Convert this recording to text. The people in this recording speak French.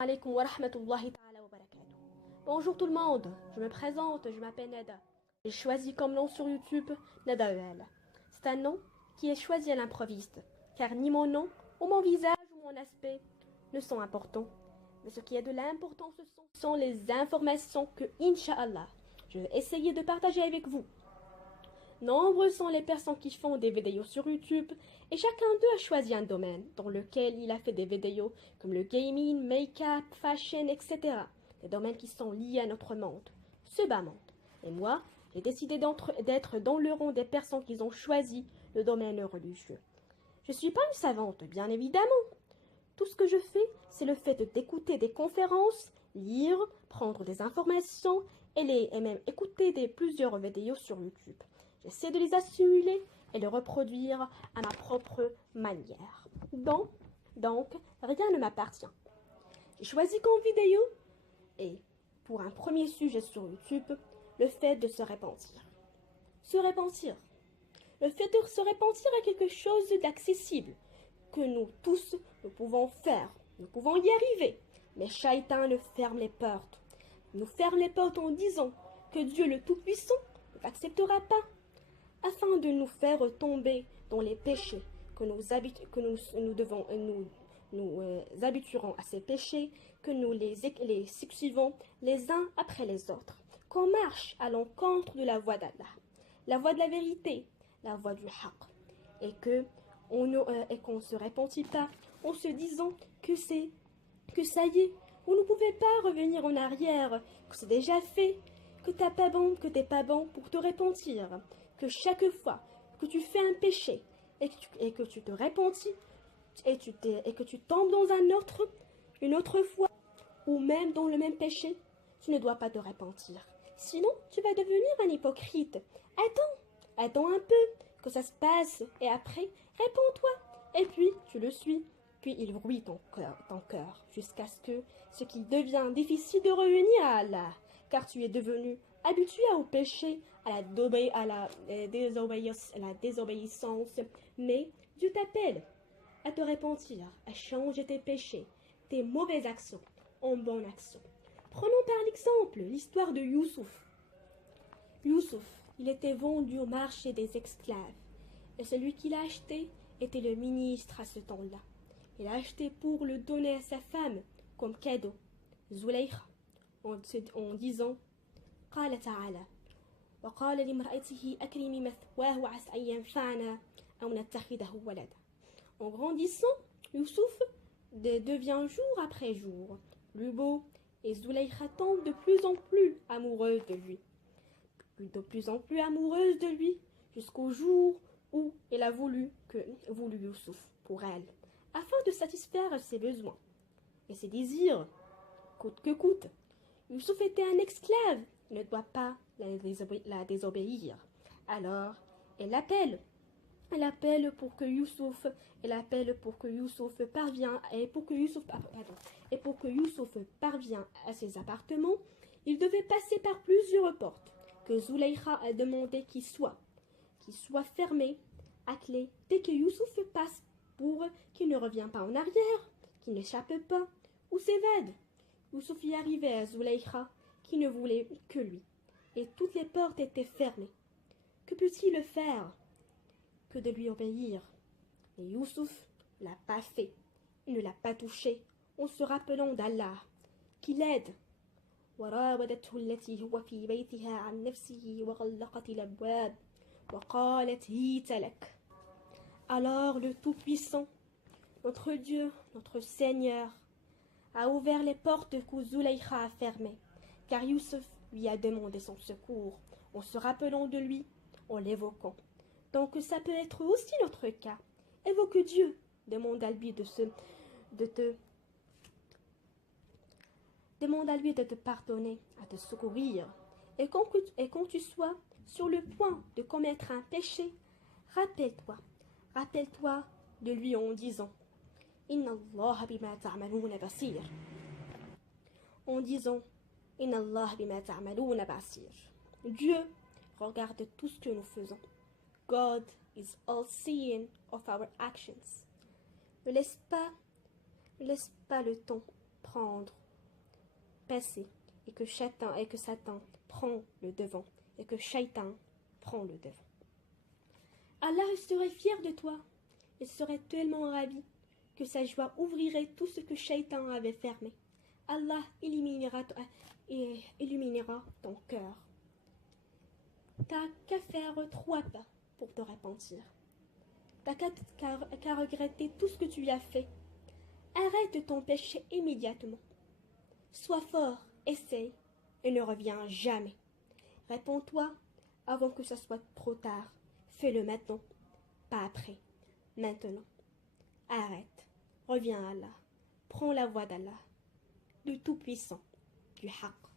Alaikum wa rahmatullahi ta'ala wa barakatuh. Bonjour tout le monde, je me présente, je m'appelle Nada. J'ai choisi comme nom sur YouTube Nada EL. C'est un nom qui est choisi à l'improviste, car ni mon nom, ou mon visage, ou mon aspect ne sont importants. Mais ce qui est de l'importance, ce sont les informations que, Inch'Allah, je vais essayer de partager avec vous. Nombreux sont les personnes qui font des vidéos sur YouTube et chacun d'eux a choisi un domaine dans lequel il a fait des vidéos comme le gaming, make-up, fashion, etc. Des domaines qui sont liés à notre monde, ce bas monde. Et moi, j'ai décidé d'être dans le rang des personnes qui ont choisi le domaine religieux. Je ne suis pas une savante, bien évidemment. Tout ce que je fais, c'est le fait d'écouter des conférences, lire, prendre des informations et même écouter plusieurs vidéos sur YouTube. J'essaie de les assimiler et de reproduire à ma propre manière. Donc, rien ne m'appartient. J'ai choisi comme vidéo, et pour un premier sujet sur YouTube, le fait de se repentir. Se repentir. Le fait de se repentir est quelque chose d'accessible, que nous tous, nous pouvons faire. Nous pouvons y arriver. Mais Shaitan nous ferme les portes. Nous ferme les portes en disant que Dieu le Tout-Puissant ne l'acceptera pas, afin de nous faire tomber dans les péchés, que nous habituerons à ces péchés, que nous les suivons les uns après les autres, qu'on marche à l'encontre de la voie d'Allah, la voie de la vérité, la voie du haqq, et qu'on ne se repentit pas en se disant que ça y est, vous ne pouvez pas revenir en arrière, que c'est déjà fait, que t'es pas bon pour te repentir, que chaque fois que tu fais un péché et que tu te repentis et que tu tombes dans une autre fois, ou même dans le même péché, tu ne dois pas te repentir. Sinon, tu vas devenir un hypocrite. Attends un peu que ça se passe et après, réponds-toi. Et puis, tu le suis. Puis il brouille ton cœur jusqu'à ce qu'il devient difficile de revenir à Allah, car tu es devenu habitué au péché, à la désobéissance. Mais Dieu t'appelle à te repentir, à changer tes péchés, tes mauvaises actions en bonnes actions. Prenons par exemple l'histoire de Youssouf. Youssouf, il était vendu au marché des esclaves, et celui qui l'a acheté était le ministre à ce temps-là. Il l'a acheté pour le donner à sa femme comme cadeau, Zulaykha, en disant قال تعالى وقال لامرأته أكرمي مثواه وعسى أن ينفعنا أو نتخذه ولدا. En grandissant, Youssouf devient jour après jour plus beau et Zulaykha tombe de plus en plus amoureuse de lui. De plus en plus amoureuse de lui jusqu'au jour où elle a voulu Youssouf pour elle, afin de satisfaire ses besoins et ses désirs, coûte que coûte. Youssouf était un esclave, il ne doit pas la désobéir. Alors, elle l'appelle. Elle appelle pour que Youssouf parvient et pour que Youssouf parvient à ses appartements, il devait passer par plusieurs portes que Zulaykha a demandé qui soient fermées à clé dès que Youssouf passe pour qu'il ne revient pas en arrière, qu'il n'échappe pas ou s'évade. Youssouf y arrivait à Zulaykha qui ne voulait que lui et toutes les portes étaient fermées. Que peut-il faire que de lui obéir? Et Youssouf l'a pas fait. Il ne l'a pas touché en se rappelant d'Allah qui l'aide. وراودته التي هو في بيتها عن نفسه وغلقت الأبواب وقالت هيت لك. Alors le Tout-Puissant, notre Dieu, notre Seigneur, a ouvert les portes que Zulaykha a fermées, car Youssouf lui a demandé son secours en se rappelant de lui, en l'évoquant. Donc ça peut être aussi notre cas. Évoque Dieu, demande à lui de te pardonner, à te secourir. Et quand tu sois sur le point de commettre un péché, rappelle-toi de lui en disant Inna Allah bima ta'maluna basir. En disant Inna Allah bima ta'maluna basir. Dieu regarde tout ce que nous faisons. God is all seeing of our actions. Ne laisse pas le temps prendre, passer, et que Satan prend le devant, et que Shaitan prend le devant. Allah serait fier de toi, et serait tellement ravi que sa joie ouvrirait tout ce que Shaitan avait fermé. Allah illuminera ton cœur. T'as qu'à faire 3 pas pour te repentir. T'as qu'à regretter tout ce que tu as fait. Arrête ton péché immédiatement. Sois fort, essaye, et ne reviens jamais. Réponds-toi avant que ce soit trop tard. Fais-le maintenant, pas après, maintenant. Arrête, reviens à Allah, prends la voie d'Allah, du Tout-Puissant, du Haqq.